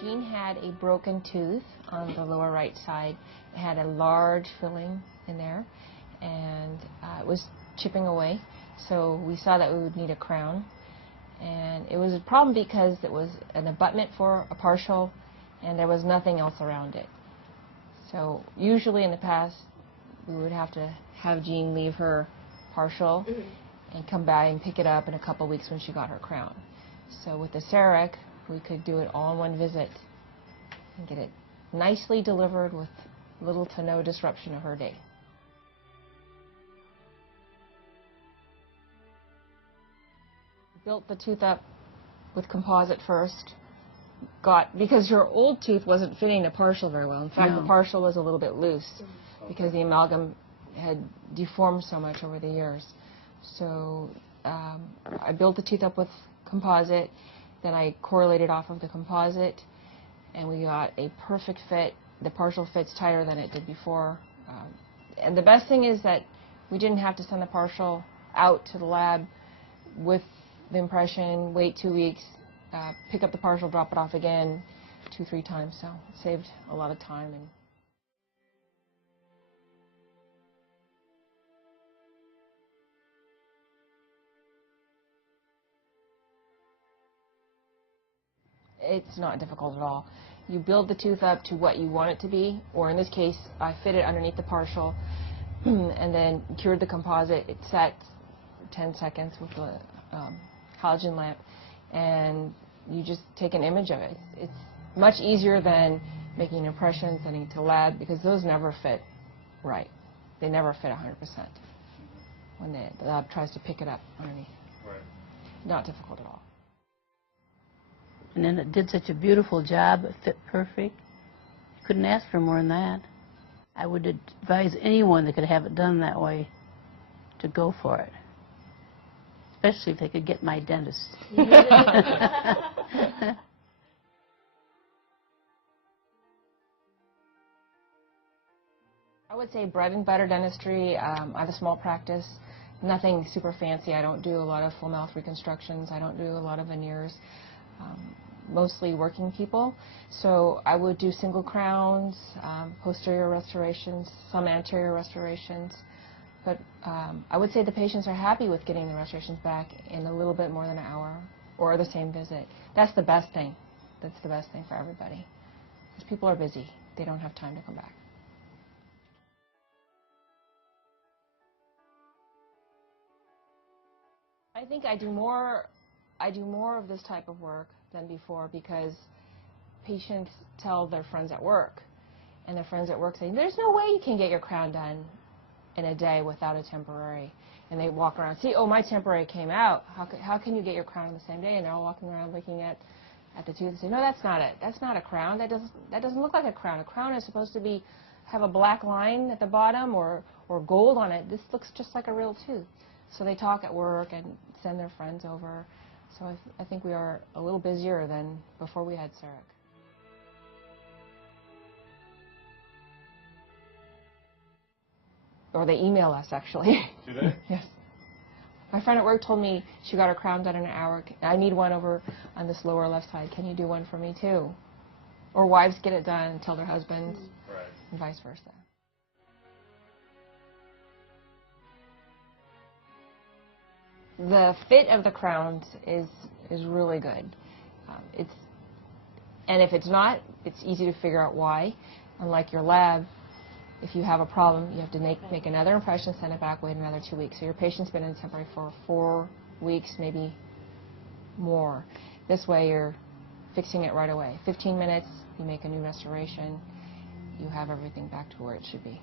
Jean had a broken tooth on the lower right side. It had a large filling in there, and it was chipping away. So we saw that we would need a crown. And it was a problem because it was an abutment for a partial, and there was nothing else around it. So usually in the past, we would have to have Jean leave her partial and come by and pick it up in a couple weeks when she got her crown. So with the cerec, we could do it all in one visit and get it nicely delivered with little to no disruption of her day. Built the tooth up with composite first. Because her old tooth wasn't fitting the partial very well. In fact, the partial was a little bit loose because the amalgam had deformed so much over the years. So I built the tooth up with composite, then I correlated off of the composite, and we got a perfect fit. The partial fits tighter than it did before. And the best thing is that we didn't have to send the partial out to the lab with the impression, wait 2 weeks, pick up the partial, drop it off again 2-3 times. So it saved a lot of time. And it's not difficult at all. You build the tooth up to what you want it to be, or in this case, I fit it underneath the partial and then cured the composite. It set 10 seconds with the halogen lamp, and you just take an image of it. It's much easier than making impressions, sending it to lab, because those never fit right. They never fit 100% when the lab tries to pick it up underneath. Right. Not difficult at all. And then it did such a beautiful job. It fit perfect. Couldn't ask for more than that. I would advise anyone that could have it done that way to go for it. Especially if they could get my dentist. I would say bread and butter dentistry. I have a small practice, nothing super fancy. I don't do a lot of full mouth reconstructions. I don't do a lot of veneers. Mostly working people. So I would do single crowns, posterior restorations, some anterior restorations. But I would say the patients are happy with getting the restorations back in a little bit more than an hour or the same visit. That's the best thing. That's the best thing for everybody. Because people are busy. They don't have time to come back. I think I do more of this type of work than before because patients tell their friends at work, and their friends at work say, "There's no way you can get your crown done in a day without a temporary." And they walk around, see, "Oh, my temporary came out. How can you get your crown in the same day?" And they're all walking around looking at the tooth and say, "No, that's not it. That's not a crown. That doesn't look like a crown. A crown is supposed to have a black line at the bottom or gold on it. This looks just like a real tooth." So they talk at work and send their friends over. So I think we are a little busier than before we had cerec. Or they email us, actually. Do they? Yes. My friend at work told me she got her crown done in an hour. I need one over on this lower left side. Can you do one for me, too? Or wives get it done and tell their husbands, right, and vice versa. The fit of the crowns is really good. And if it's not, it's easy to figure out why. Unlike your lab, if you have a problem, you have to make another impression, send it back, wait another 2 weeks. So your patient's been in temporary for 4 weeks, maybe more. This way you're fixing it right away. 15 minutes, you make a new restoration, you have everything back to where it should be.